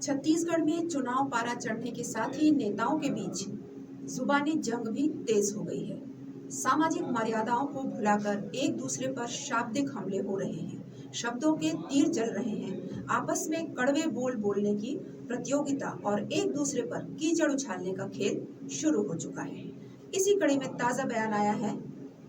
छत्तीसगढ़ में चुनाव पारा चढ़ने के साथ ही नेताओं के बीच जुबानी जंग भी तेज हो गई है। सामाजिक मर्यादाओं को भुलाकर एक दूसरे पर शाब्दिक हमले हो रहे हैं, शब्दों के तीर चल रहे हैं, आपस में कड़वे बोल बोलने की प्रतियोगिता और एक दूसरे पर कीचड़ उछालने का खेल शुरू हो चुका है। इसी कड़ी में ताजा बयान आया है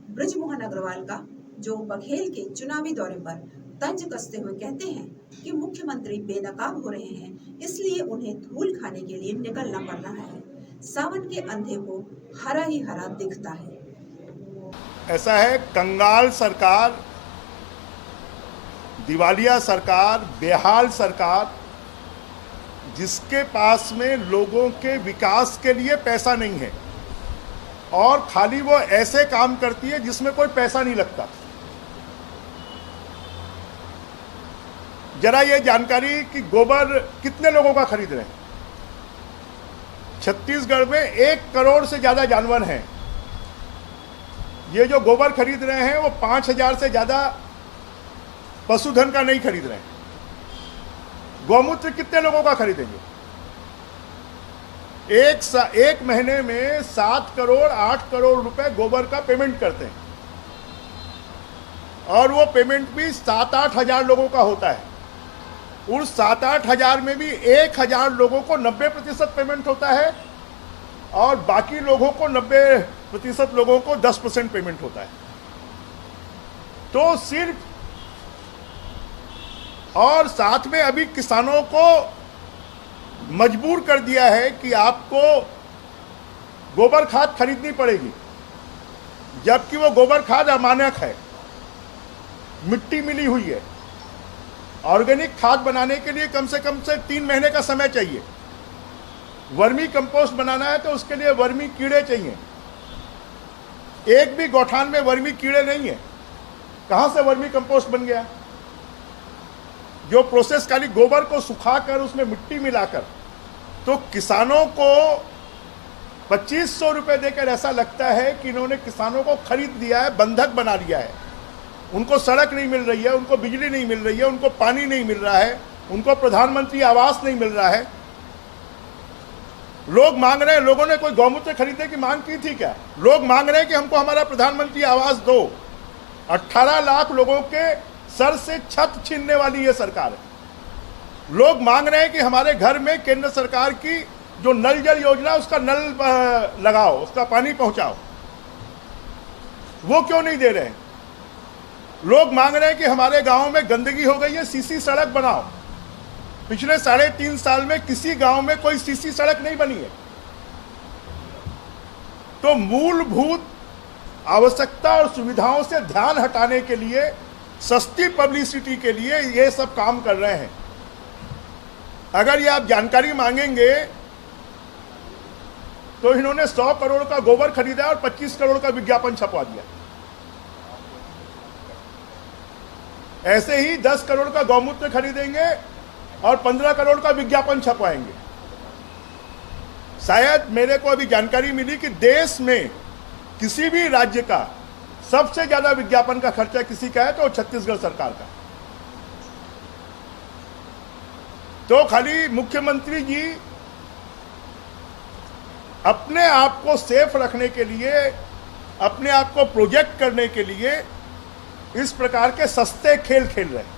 बृजमोहन अग्रवाल का, जो बघेल के चुनावी दौरे पर तंज कसते हुए कहते हैं कि मुख्यमंत्री बेनकाब हो रहे हैं, इसलिए उन्हें धूल खाने के लिए निकलना पड़ रहा है। सावन के अंधे को हरा ही हरा दिखता है। ऐसा है, कंगाल सरकार, दिवालिया सरकार, बेहाल सरकार, जिसके पास में लोगों के विकास के लिए पैसा नहीं है और खाली वो ऐसे काम करती है जिसमें कोई पैसा नहीं लगता। जरा ये जानकारी कि गोबर कितने लोगों का खरीद रहे हैं। छत्तीसगढ़ में 1 करोड़ से ज्यादा जानवर हैं। ये जो गोबर खरीद रहे हैं वो 5,000 से ज्यादा पशुधन का नहीं खरीद रहे हैं। गौमूत्र कितने लोगों का खरीदेंगे? एक महीने में 7 करोड़ 8 करोड़ रुपए गोबर का पेमेंट करते हैं और वो पेमेंट भी 7-8 हजार लोगों का होता है। उस 7-8 हजार में भी 1,000 लोगों को 90% पेमेंट होता है और बाकी लोगों को 90% लोगों को 10% पेमेंट होता है। तो सिर्फ, और साथ में अभी किसानों को मजबूर कर दिया है कि आपको गोबर खाद खरीदनी पड़ेगी, जबकि वो गोबर खाद अमानक है, मिट्टी मिली हुई है। ऑर्गेनिक खाद बनाने के लिए कम से 3 महीने का समय चाहिए। वर्मी कंपोस्ट बनाना है तो उसके लिए वर्मी कीड़े चाहिए। एक भी गौठान में वर्मी कीड़े नहीं है, कहां से वर्मी कंपोस्ट बन गया? जो प्रोसेस खाली गोबर को सुखाकर उसमें मिट्टी मिलाकर। तो किसानों को 2500 रुपए देकर ऐसा लगता है कि इन्होंने किसानों को खरीद दिया है, बंधक बना लिया है। उनको सड़क नहीं मिल रही है, उनको बिजली नहीं मिल रही है, उनको पानी नहीं मिल रहा है, उनको प्रधानमंत्री आवास नहीं मिल रहा है। लोग मांग रहे हैं, लोगों ने कोई गौमूत्र खरीदने की मांग की थी क्या? लोग मांग रहे हैं कि हमको हमारा प्रधानमंत्री आवास दो। 18 लाख लोगों के सर से छत छीनने वाली ये सरकार है। लोग मांग रहे हैं कि हमारे घर में केंद्र सरकार की जो नल जल योजना, उसका नल लगाओ, उसका पानी पहुंचाओ। वो क्यों नहीं दे रहे हैं? लोग मांग रहे हैं कि हमारे गांव में गंदगी हो गई है, सीसी सड़क बनाओ। पिछले 3.5 साल में किसी गांव में कोई सीसी सड़क नहीं बनी है। तो मूलभूत आवश्यकता और सुविधाओं से ध्यान हटाने के लिए, सस्ती पब्लिसिटी के लिए ये सब काम कर रहे हैं। अगर ये आप जानकारी मांगेंगे तो इन्होंने 100 करोड़ का गोबर खरीदा और 25 करोड़ का विज्ञापन छपवा दिया। ऐसे ही 10 करोड़ का गौमूत्र खरीदेंगे और 15 करोड़ का विज्ञापन छपवाएंगे। शायद मेरे को अभी जानकारी मिली कि देश में किसी भी राज्य का सबसे ज्यादा विज्ञापन का खर्चा किसी का है तो छत्तीसगढ़ सरकार का। तो खाली मुख्यमंत्री जी अपने आप को सेफ रखने के लिए, अपने आप को प्रोजेक्ट करने के लिए इस प्रकार के सस्ते खेल खेल रहे हैं।